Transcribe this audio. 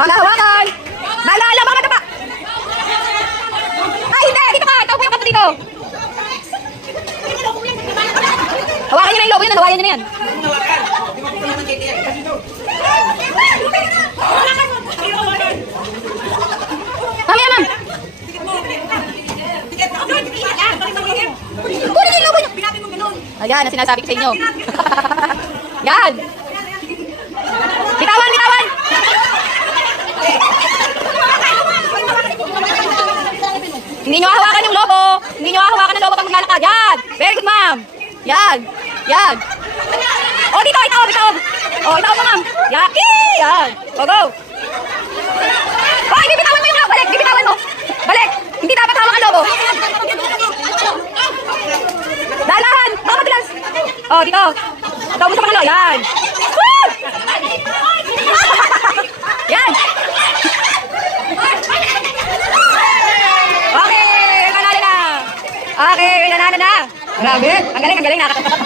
Hawakan! Naalala mga tapa! Ay, hindi! Dito ka! Tawag mo yung kato dito! Hawakan nyo na yung lobo yun, nawayan nyo na yan. Mamaya, ma'am! Kunin yung lobo nyo! Ayan, ang sinasabi ko sa inyo. Yan! Bitawan, bitawan! Hindi nyo hawakan yung lobo! Hindi nyo hawakan ng lobo pag maglalakad! Yan! Very good, ma'am! Yan! Yan! O, dito! Itaob! Itaob! O, itaob mo, ma'am! Yan! Yan! O, go! Ay, bibitawan mo yung lobo! Balik! Bibitawan mo! Balik! Hindi dapat hawak ang lobo! Dalahan! Baka mabilis! O, dito! Itaob mo sa pangalo! Yan! Woo! Yan! Okay! Nanalo na! Okay! Nanalo na! Grabe! Ang galing! Ang galing! Nakakatawa!